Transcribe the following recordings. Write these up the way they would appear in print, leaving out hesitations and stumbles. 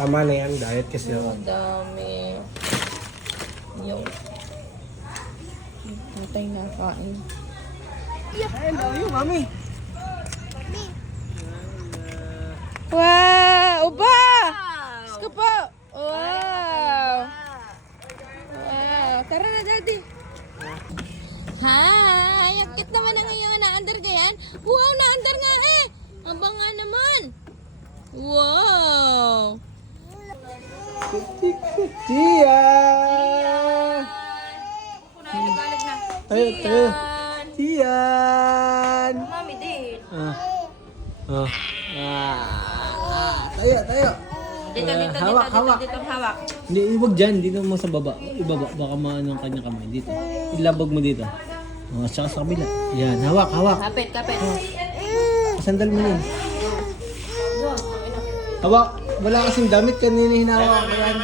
Tama na yan, diet kasi ako. Ang dami. Yung natay na kain. Ay, love you, mami. Wow! Uba! Gusto po! Wow! Wow! Tara na, Daddy! Hi! Ang cute naman ang iyong na-under gayan. Wow! Na-under nga eh! Ang banga naman! Wow! Tia! Galit na. Tayo, tayo. Tiyan! Mami din. Tayo, tayo. Dito, dito, Hawak, dito, hawak. dito, hawak. Hindi, huwag dyan. Dito mo sa baba. Ibaba. Baka maano ang kanyang kamay. Dito. Ilabag mo dito. Oh, tsaka sa kabila. Yan. Hawak, hawak. Kapit, kapit. Sandal mo yan. Hawak. Wala kasing damit. Kanina hinawak ko yan.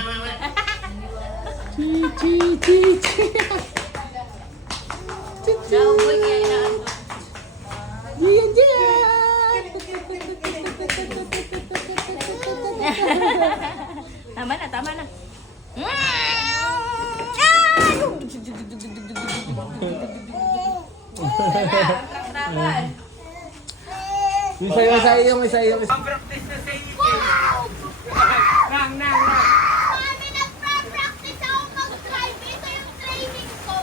Nauboy kaya inaan. Diyan, diyan. Tama na, tama na. Isa yung isa yung isa yung isa. Mami, nagpa-practice ako mag-drive. Ito yung training ko.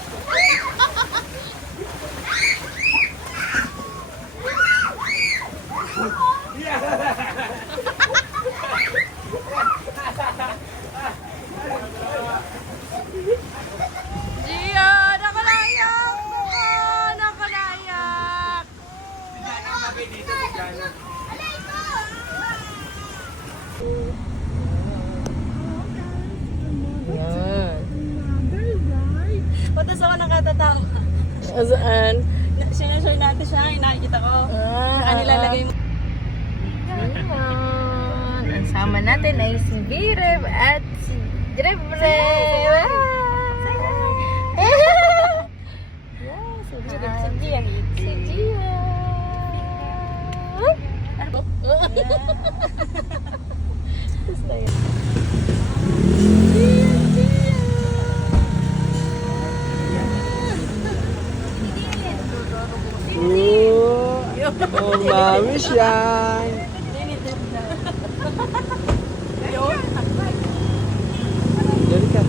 Gia, nakalayak! Nakalayak! Alay ko! Yan. Patas ako nakatatawa. Saan? Sinashare natin siya, nakikita ko. Saan nilalagay mo? Ayan. Ang sama natin ay si Vireb at si Drebre. Si Vireb, si Gian. Si Gian. Gusto yun. Oh, mami siya. Dali ka.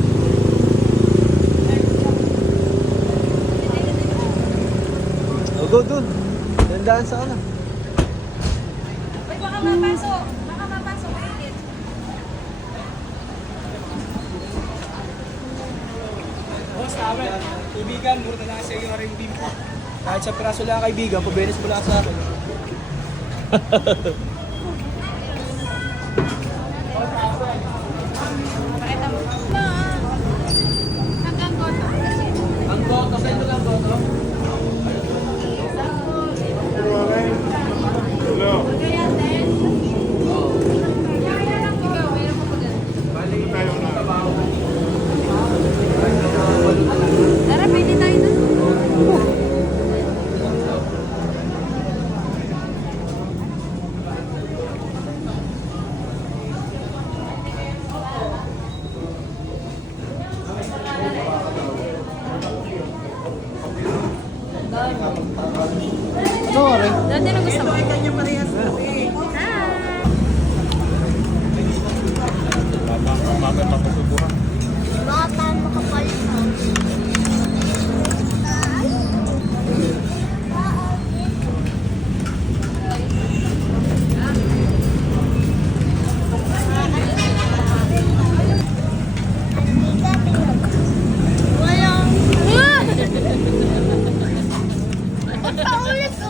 Oh, go dun. Dandaan sa ano. Ay, baka mapasok. Baka mapasok. Mainit. Boss, tama. Kaibigan, mura na lang sa iyo rin din ko. Kahit sa piraso lang kaibigan, pabenes mo lang sa akin. Ang goto, saan ito lang goto? Tara, pwede tayo na. Ito, rin. Dati na gusto mo. Baka tayo makapalit mo. Walang... Paulit ko.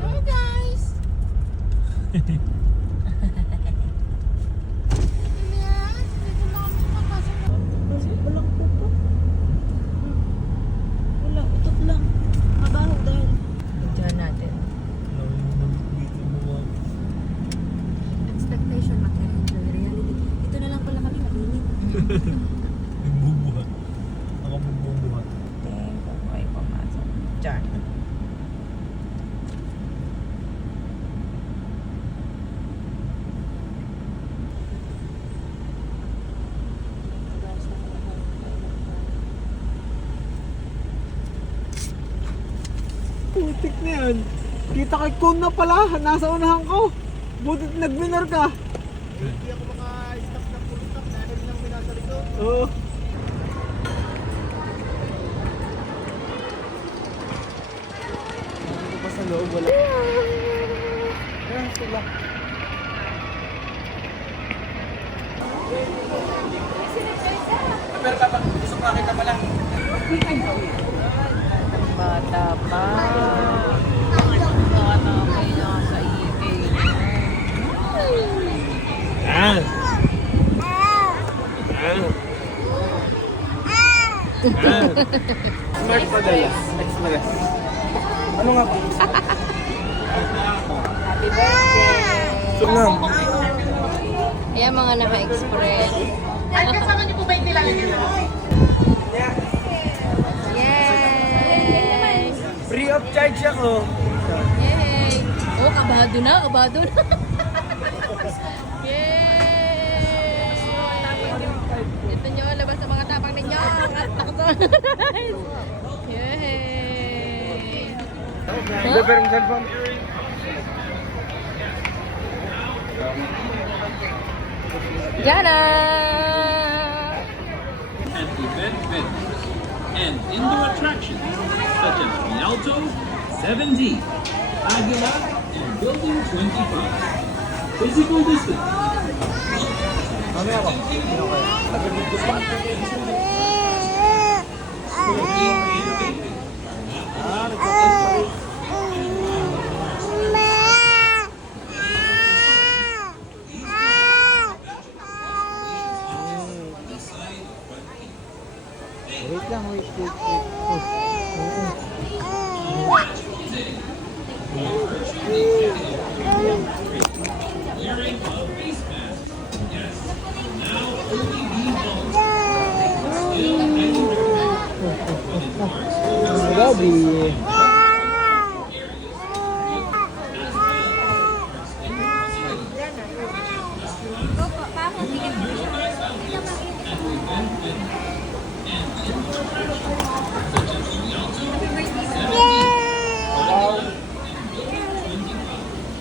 Hi guys! Wala, utot lang. Mabaho dahil. Diyan natin. Expectation material reality. Ito na lang pala kami mainit. Nagbubuhat. Ako magbubuhat. Tingin ko ay pumasok. Diyan. Tik na yan. Kita kay Kun na pala, nasa unahan ko. Buti nag-winner ka. Hindi ako maka-stop ng full stop dahil lang may nasa likod. Oo. Dito pa sa loob, wala. Ayan sila. Pero papa, gusto ko makita pa lang. Bata pa. Nakatapay na sa ipin. Yan. Smart pa dala. Express. Ano nga po? Happy birthday! Sungam. Ayan mga naka-express. Ay, kasama niyo po ba yung nilalagay niyo? Yay! Free of charge ako. Yay! Oh, kabado na, kabado na. Yay! Ito nyo, labas sa mga tapang ninyo. Yay! Hindi, pero yung cellphone. Jana! and event venues, and indoor attractions such as Rialto, 7D, Aguila, and Building 25. Physical distance. Mamaya ako. Ano kayo? Wait lang, wait. Grabe.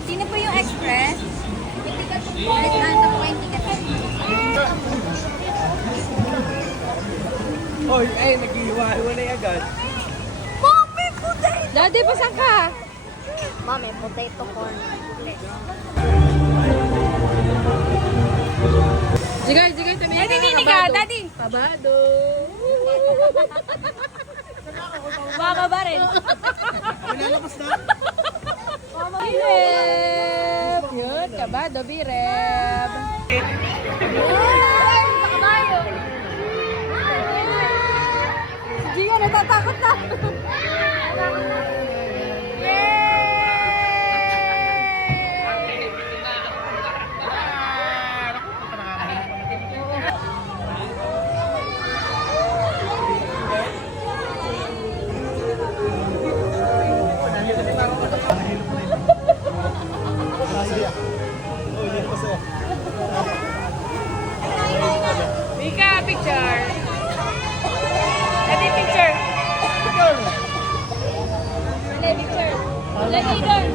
Sino po yung express? Nagkanta po yung ticket. Oy, ay, naghihiwa-hiwalay agad. Daddy, pasan ka? Mami, potato corn. Jigay, tabi. Daddy, nini ka, Daddy. Pabado. Baka ba rin? Pinalabas na. Birep! Yun, kabado, birep. Si Gia, natatakot na. Mika, picture. Daddy, picture. Daddy, picture. Daddy, picture.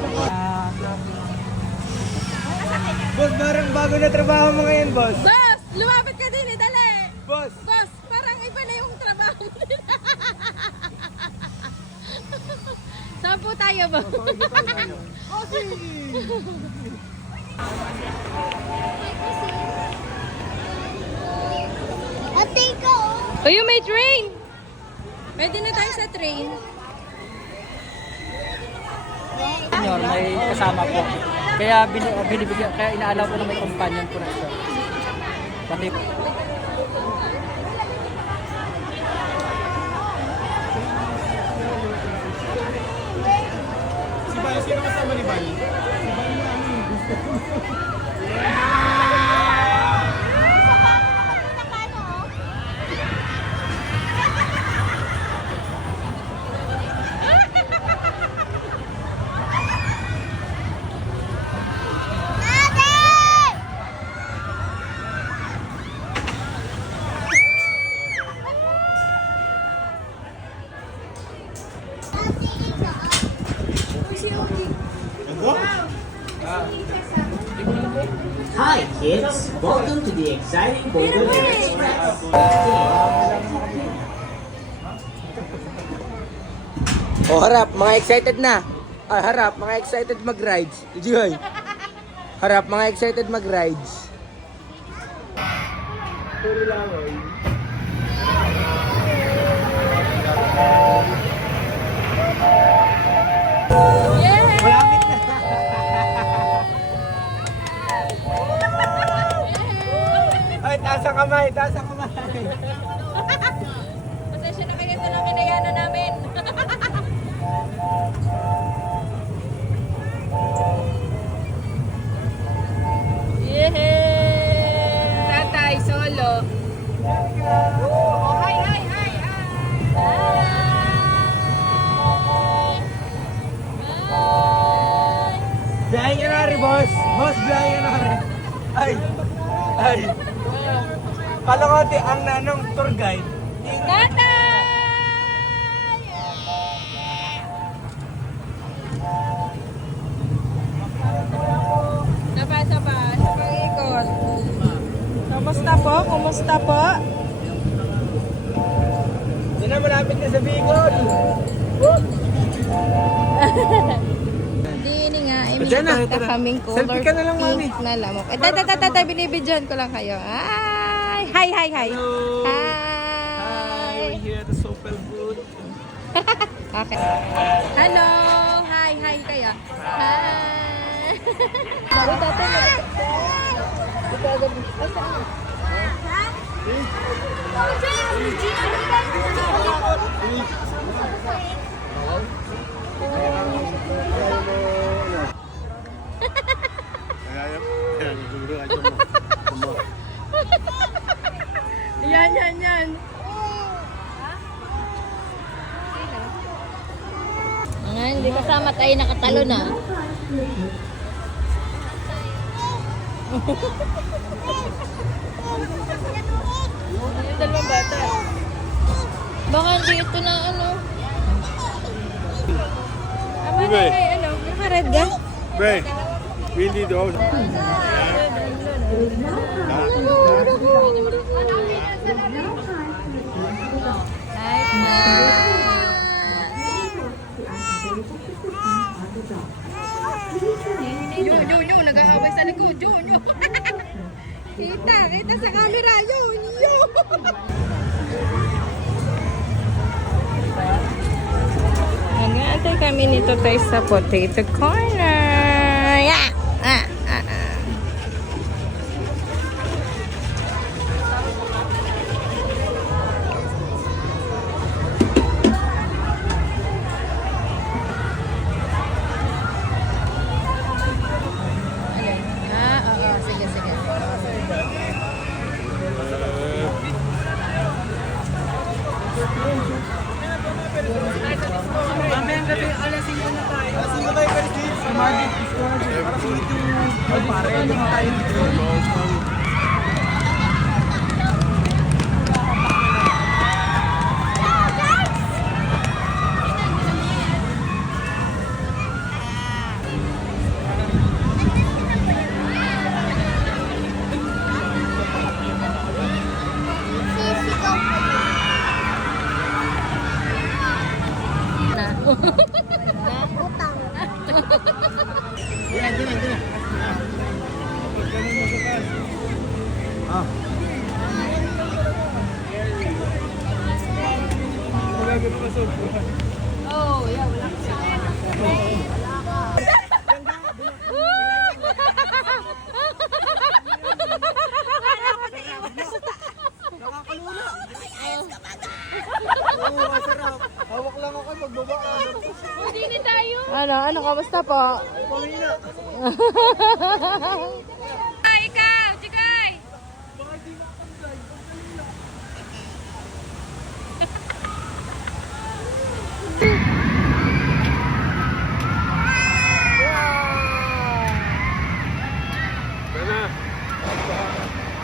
Boss, parang bago na trabaho mo ngayon, boss. Boss, lumapit ka din, dali. Boss. Boss, parang iba na yung trabaho mo din. Saan po tayo, boss? Ate ko! Ayun, may train. Pwede na tayo sa train. Senyor, may kasama po. Kaya binibigyan, kaya inaalaw ko na may companion po na siya. Pati Si Bal, sino kasama ni Bal? Kids, welcome to the exciting Boulder Air Express. Oh, harap, mga excited na. Harap, mga excited mag-rides. Diyoy. Harap, mga excited mag-rides. Malapit na. Ay, taas ang kamay, taas ang kamay. Pasensya na kayo, ito lang kinayanan namin. Yehey! Tatay, solo. Oh, hi, hi, hi, hi! Bye! Biyahin ka na rin, boss. Boss, biyahin ka na rin. Ay. Ay. Kala ko ang nanong tour guide. Tatay! Sa pag-ikot. Kumusta po? Kumusta po? Hindi na, malapit na sa Bicol. Hindi nga, ay may Diyan na, nakita tara. kaming color Selfie ka na lang, mami. pink na lamok. Tata, binibidyan ko lang kayo. Ay! Hi, hi, hi! Hello. Hi! We're here at the Sopel booth. Okay. Hello! Hi, hi kayo. Hi! Sorry, tatay. Yan. Mga hindi kasama tayo nakatalo na. Yung dalawang bata. Baka hindi ito na ano. Ama na kay ano, nakared ka? Bre, Windy daw. Yo, nag-aaway sa likod, yo. Kita sa camera, yo. Nag-aantay kami nito tayo sa potato corner. Yeah! Oo, sige. Mamayang gabi, alas 5 na tayo. Alas 5 tayo pwede dito. Sa Market Discovery. Para sulit yung pare. Hindi tayo dito. Oh, yeah, wala Nakakalula. Oo, masarap. Hawak lang ako magbaba. Hindi tayo. Ano, kamusta po? Pangina. Ikaw, Chikay!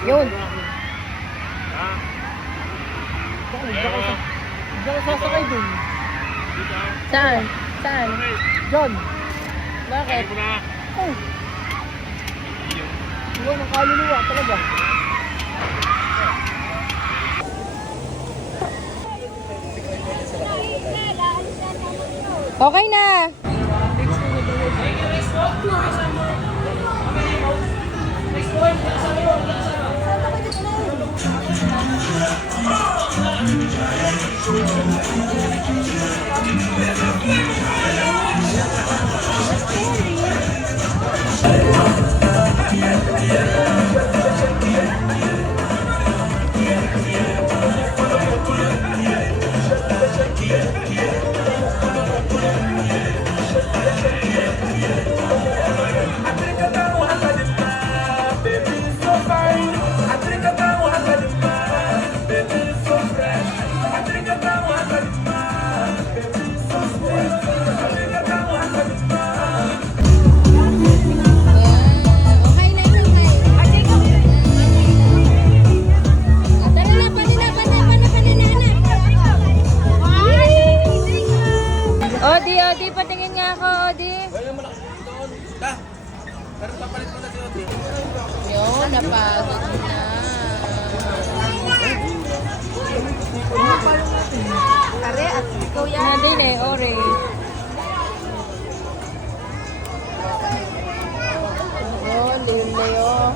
Yun. Diyan ka sasakay dun. Saan? John. Bakit? Okay na. Okay na yun, okay. Tara na, panina. Odi, patingin nga ako, Odi. Yun, napagod na. Are, at ikaw yan. Nandun eh, ore. Yun, liyo.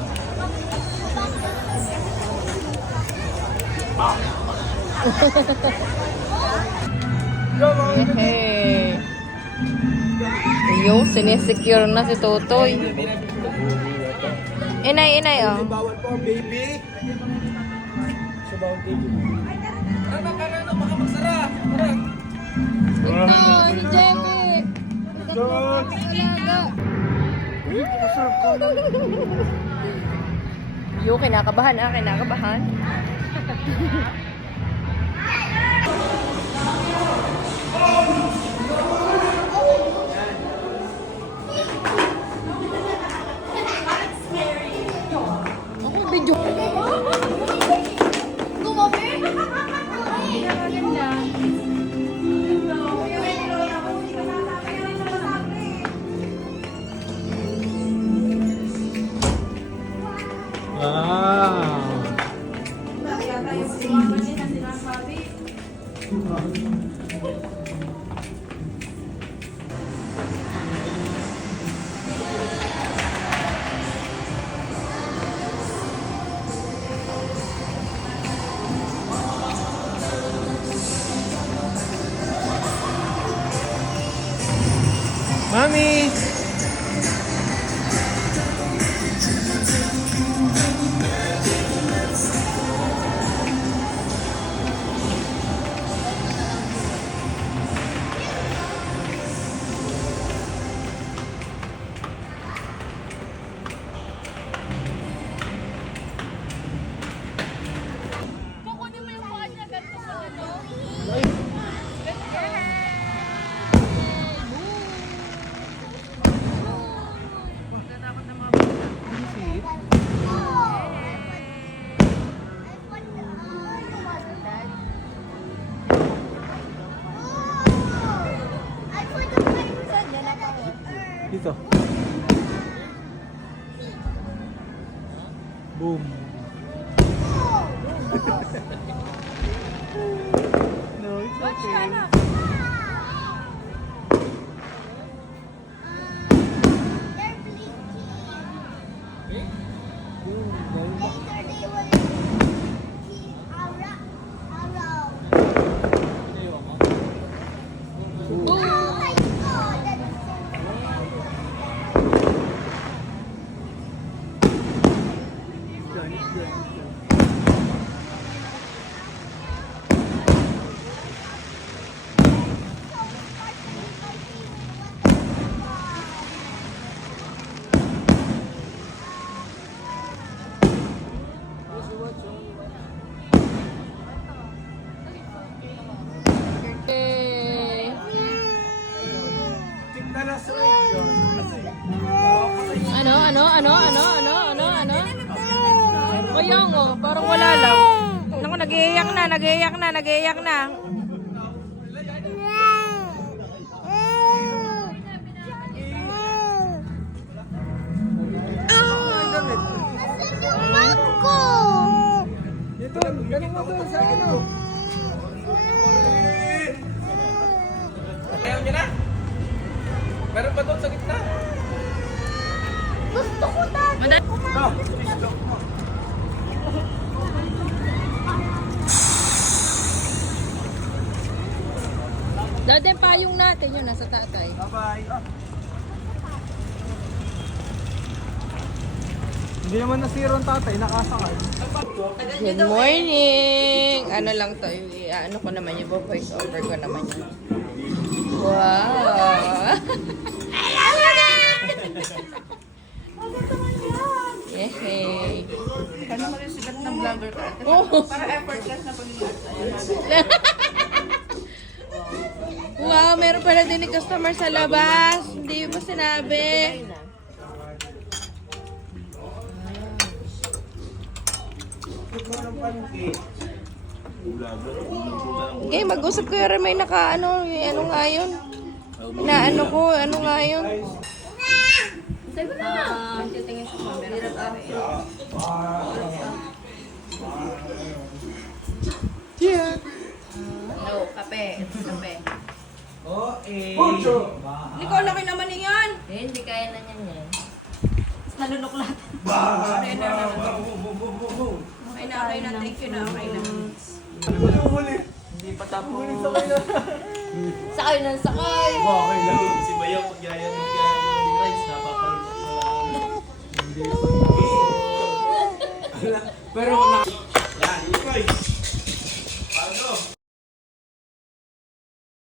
Hehe. Yung sinesecure na si Totoy. Inay, oh. Bawal po, baby. Sa bawal, baby. Ito, si Jemmy. Alaga. Yung kinakabahan. Ako, video. Mami! Dito. Boom. No, it's okay. Ano? Kaya nga, parang wala lang. Naku, nag-iiyak na. doon. Ganun mo doon sa ano. Ayaw niya na? Meron pa doon sa gitna? Gusto ko dati. Dati payong natin yun, nasa tatay. Bye-bye. Hindi naman nasira ang tatay, nakasakay. Good morning! Ano lang to, ano ko naman yung voice over ko naman yun. Wow! Yehey! Kano mo rin sigat ng vlogger ka? Oh. Para effortless na pag-iwas. Wow, meron pala din ni customer sa labas. Hindi mo sinabi. Okay, mag-usap ko yung may naka ano nga yun? Inaano ko, ano nga yun? Titingin sa camera. Yeah. No, kape. Ito kape. Hindi ko laki naman yan. Hindi kaya na niyan yan. Naluluklat. Okay na. Thank you na. Okay na. Sakay ng sakay. Si Bayaw, pag-yaya ng rides, napapalit Pero na... Yan,